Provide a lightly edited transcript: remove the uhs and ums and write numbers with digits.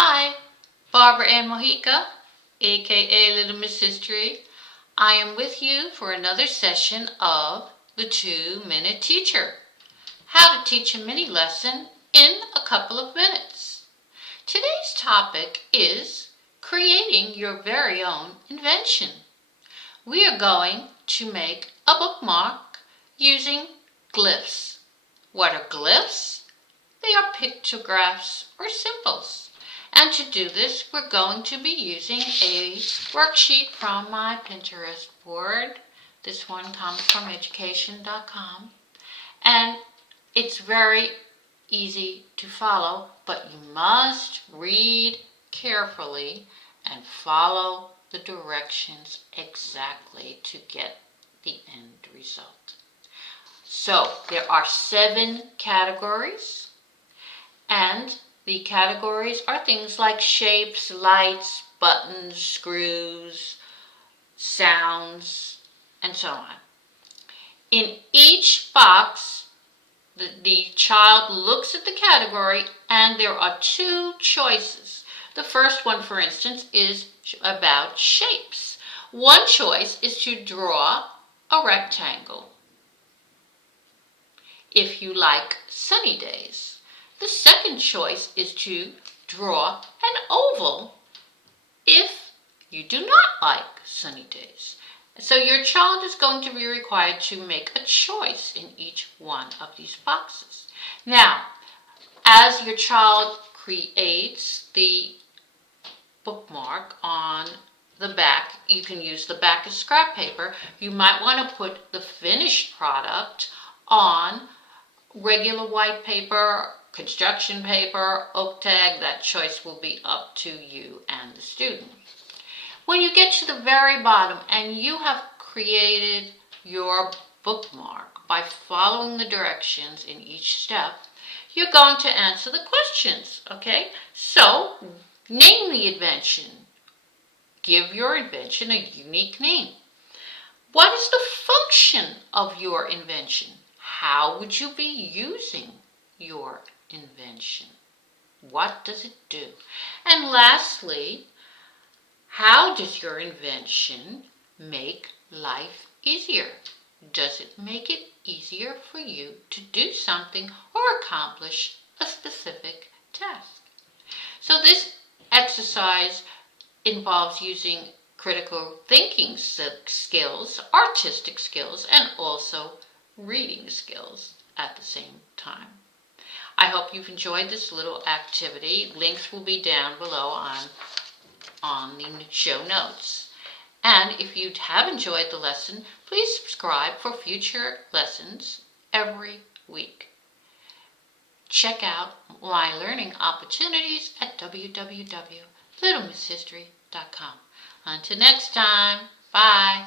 Hi, Barbara Ann Mojica, aka Little Miss History. I am with you for another session of the 2-Minute Teacher. How to teach a mini lesson in a couple of minutes. Today's topic is creating your very own invention. We are going to make a bookmark using glyphs. What are glyphs? They are pictographs or symbols. And to do this, we're going to be using a worksheet from my Pinterest board. This one comes from education.com. And it's very easy to follow, but you must read carefully and follow the directions exactly to get the end result. So there are 7 categories, and the categories are things like shapes, lights, buttons, screws, sounds, and so on. In each box, the child looks at the category and there are 2 choices. The first one, for instance, is about shapes. One choice is to draw a rectangle if you like sunny days. The second choice is to draw an oval if you do not like sunny days. So your child is going to be required to make a choice in each one of these boxes. Now, as your child creates the bookmark on the back, you can use the back as scrap paper. You might want to put the finished product on regular white paper, construction paper, oak tag. That choice will be up to you and the student. When you get to the very bottom and you have created your bookmark by following the directions in each step, you're going to answer the questions, okay? So, name the invention. Give your invention a unique name. What is the function of your invention? How would you be using your invention? What does it do? And lastly, how does your invention make life easier? Does it make it easier for you to do something or accomplish a specific task? So this exercise involves using critical thinking skills, artistic skills, and also reading skills at the same time. I hope you've enjoyed this little activity. Links will be down below on the show notes. And if you have enjoyed the lesson, please subscribe for future lessons every week. Check out my learning opportunities at www.littlemisshistory.com. Until next time, bye.